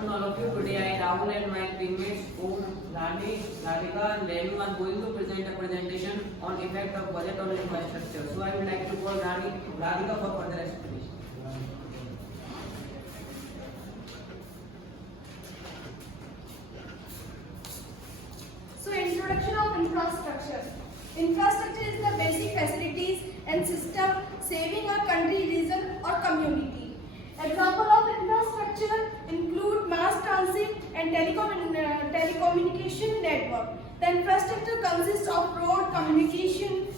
afternoon all of you. Today I, Rahul and my teammates Om, Radhika and Renu are going to present a presentation on effect of budget on infrastructure. So I would like to call Radhika for further explanation. So introduction of infrastructure. Infrastructure is the basic facilities and system saving a country, region or community. Example of infrastructure include mass transit and telecommunication network. The infrastructure consists of road, communication,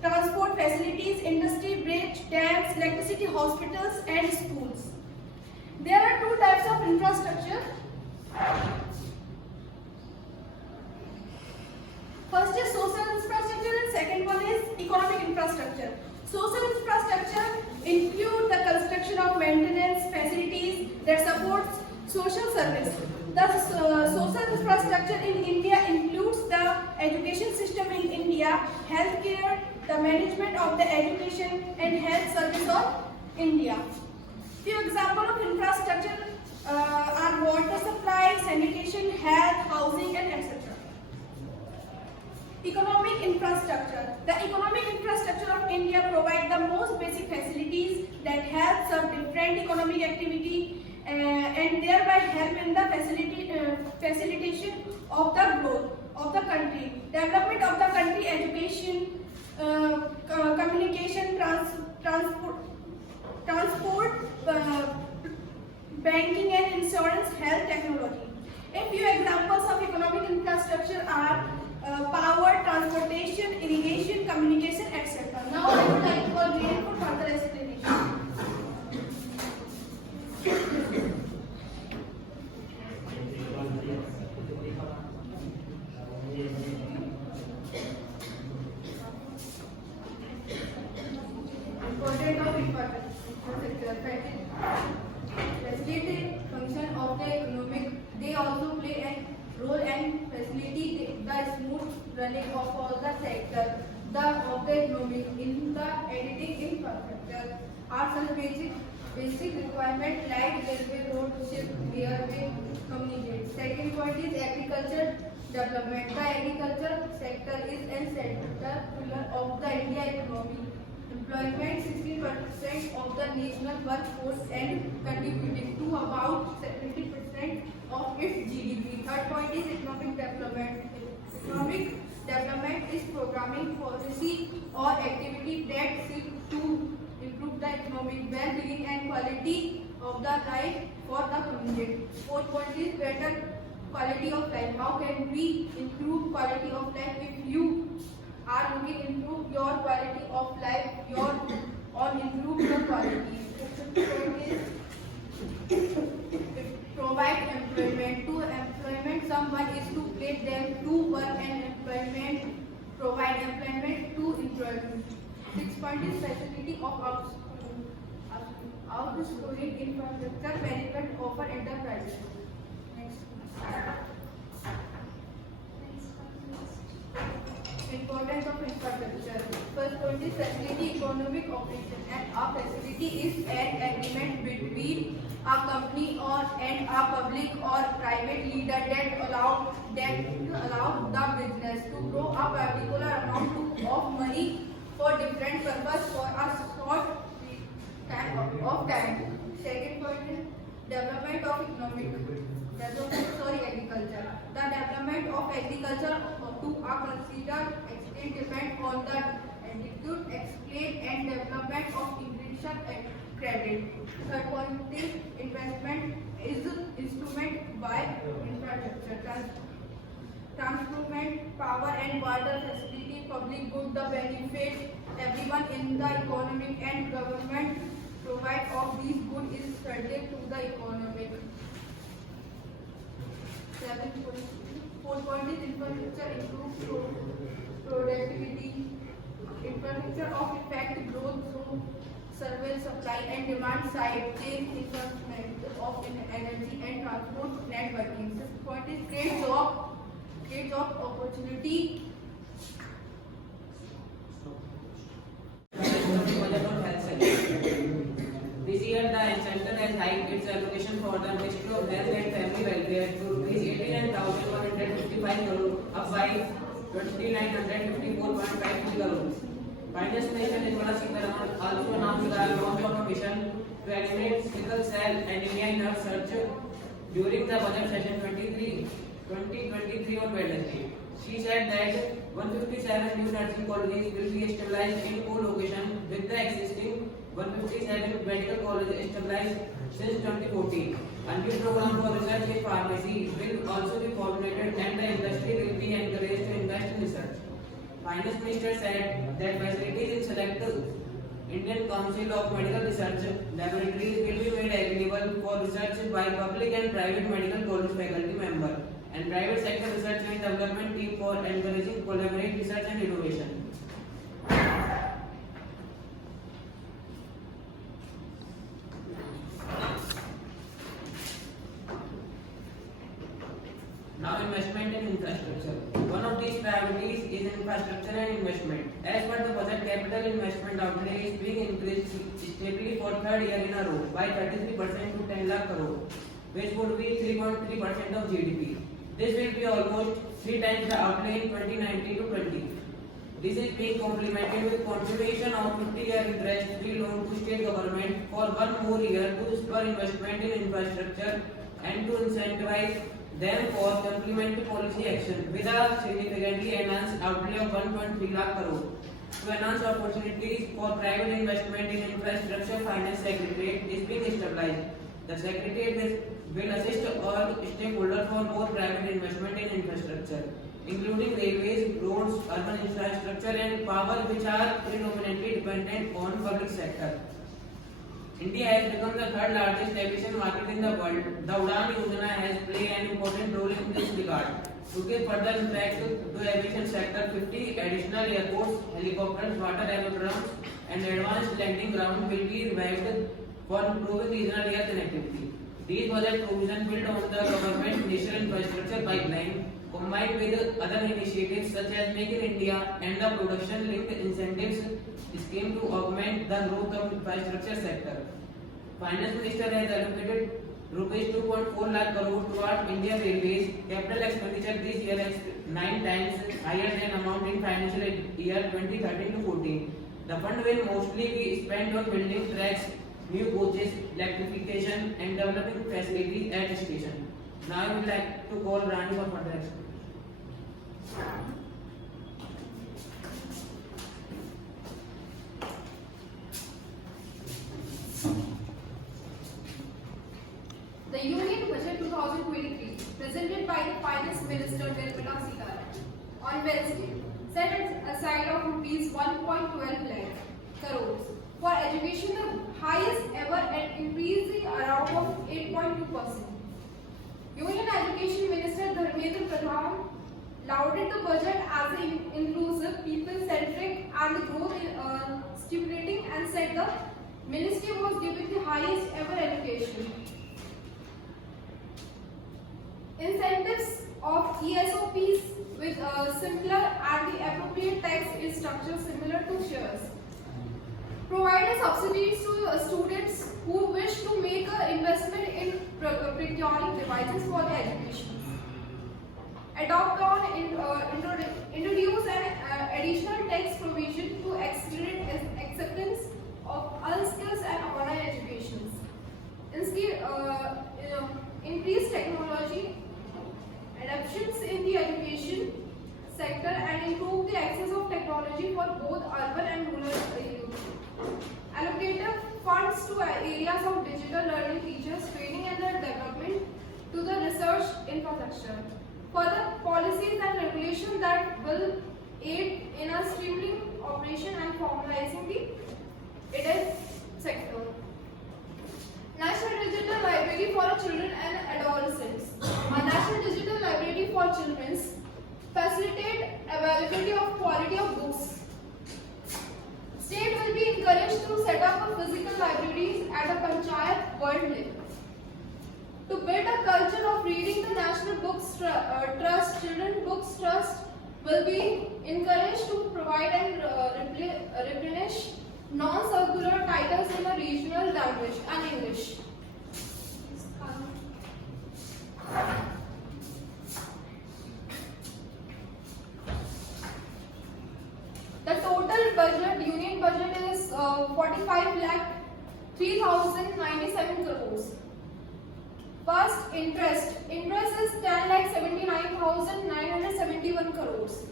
transport facilities, industry, bridge, dams, electricity, hospitals and schools. There are two types of infrastructure. First is social infrastructure and second one is economic infrastructure. Social infrastructure include the construction of maintenance facilities that supports social service. The social infrastructure in India includes the education system in India, healthcare, the management of the education and health service of India. Few examples of infrastructure are water supply, sanitation, health, housing and etc. Economic infrastructure. The economic infrastructure of India provides the most basic facilities that help serve different economic activity and thereby help in the facilitation of the growth of the country, development of the country, education, communication, transport, banking and insurance, health, technology. A few examples of economic infrastructure are power, transportation, irrigation, communication, etc. Now I would like to call Jane for further explanation. Importance of infrastructure. Facilitate function of the economic. They also play a role and facilitate the smooth running of all the sector of the economy. In the editing infrastructure are some basic requirements like railway, road, ship, airway, communicate. Second point is agriculture development. The agriculture sector is a center pillar of the India economy. Employment 16% of the national workforce and contributing to about 70% of its GDP. Third point is economic development. Economic development is programming policy or activity that seek to improve the economic well-being and quality of the life for the community. Fourth point is better quality of life. How can we improve quality of life? If you are looking to improve your quality of life, or improve your quality. Provide employment. To employment, someone is to place them to work and employment. Provide employment to employment. 6 point is facility of outsourcing infrastructure management offer enterprises. Next. Importance of infrastructure. First point is facility economic operation. And a facility is an agreement between a company and a public or private leader that allow the business to grow a particular amount of money for different purpose for a short time of time. Second point is development of agriculture. The development of agriculture to a considered extent depend on the attitude, explain and development of irrigation and credit. Third point is investment is instrument by infrastructure. Transport, power and water facility, public good, the benefit everyone in the economic and government provide of these good is subject to the economic. Fourth point is infrastructure improves productivity. Infrastructure of effect growth through service, supply and demand side, change investment of energy and transport networking. Fifth point is create job opportunity. This year the center has hiked its allocation for the Ministry of Health and earlier to rupees 89,155 crore, up by 2,954.53 crore. Finance Minister Nirmala Sitharaman also announced the launch of a mission to eliminate sickle cell anemia in her search during the budget session 2023 on Wednesday. She said that 157 new nursing colleges will be established in co-location with the existing 157 medical colleges established since 2014. A new program for research in pharmacy will also be formulated and the industry will be encouraged to invest in research. Finance Minister said that facilities in select Indian Council of Medical Research laboratories will be made available for research by public and private medical college faculty members and private sector research and development team for encouraging collaborative research and innovation. Now investment in infrastructure. One of these priorities is infrastructure and investment. As per the budget, capital investment outlay is being increased stably for third year in a row by 33% to 10 lakh crore, which would be 3.3% of GDP. This will be almost 3 times the outlay in 2019 to 20. This is being complemented with continuation of 50-year interest-free loan to state government for 1 more year to spur investment in infrastructure and to incentivize them for complementary policy action with a significantly enhanced outlay of 1.3 lakh crore. To enhance opportunities for private investment in infrastructure, Finance Secretariat is being established. The Secretariat will assist all stakeholders for more private investment in infrastructure, including railways, roads, urban infrastructure and power, which are predominantly dependent on public sector. India has become the third largest aviation market in the world. The Udan Yojana has played an important role in this regard. To give further impact to the aviation sector, 50 additional airports, helicopters, water aerodromes and advanced landing grounds will be revived for improving regional air connectivity. These budget provisions build on the government national infrastructure pipeline, combined with other initiatives such as Make in India and the production-linked incentives scheme to augment the growth of infrastructure sector. Finance Minister has allocated rupees 2.4 lakh crore towards Indian Railways. Capital expenditure this year is 9 times higher than amount in financial year 2013 to 14. The fund will mostly be spent on building tracks, new coaches, electrification and developing facilities at the station. Now I would like to call Rani for further explanation. The Union Budget 2023, presented by the Finance Minister Nirmala Sitharaman on Wednesday, set aside of rupees 1.12 lakh crores for education, the highest ever, and increasing around of 8.2%. Union Education Minister Dharmendra Pradhan lauded the budget as inclusive, people-centric, and growth-stimulating, and said the ministry was giving the highest ever education. Incentives of ESOPs with simpler and the appropriate tax structure similar to shares. Provided subsidies to students who wish to make an investment in procuring devices for their education. Adopt on introduce an additional tax provision to accelerate acceptance of unskilled and online education. Increase technology adoptions in the education sector and improve the access of technology for both urban and rural youth. Allocated funds to areas of digital learning, teachers training and their development to the research infrastructure. Further policies and regulations that will aid in a streamlining operation and formalizing the EdTech sector. National Digital Library for Children and Adolescents. A National Digital Library for Children facilitate availability of quality of books. State will be encouraged to set up a physical libraries at a panchayat world level. To build a culture of reading, the National Books Trust, Children Books Trust will be encouraged to provide and replenish non-circular titles in a regional language and English. 45 lakh 3,097 crores. First, interest. Interest is 10 lakh 79,971 crores.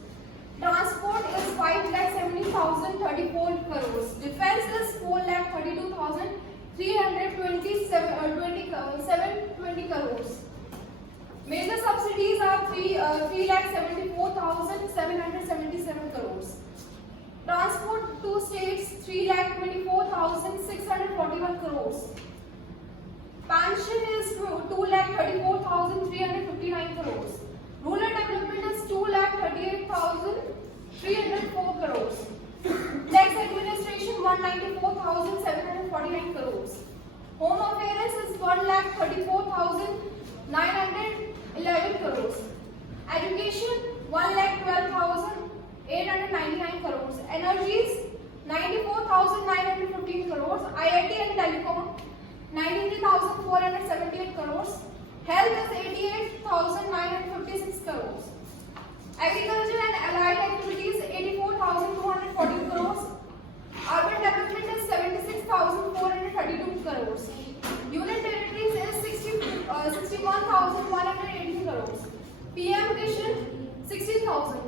Transport is 5 lakh 70,034 crores. Defense is 4 lakh 32,320 crores. Major subsidies are 3 lakh 74,777 crores. Transport to states 3 lakh 24,641 crores. Pension is 2 lakh 34,359 crores. Rural development is 2 lakh 38,304 crores. Tax administration 194,749 crores. Home affairs is 1 lakh 34,911 crores. Education 1 lakh 12,899 crores. Energies 94,915 crores. IIT and Telecom 93,478 crores. Health is 88,956 crores. Agriculture and allied activities 84,240 crores. Urban development is 76,432 crores. Union territories is 61,118 crores. PM Kishan 16,000.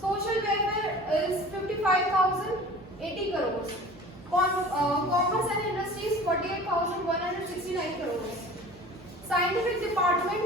Social welfare is 55,080 crores. Commerce and industries 48,169 crores. Scientific department.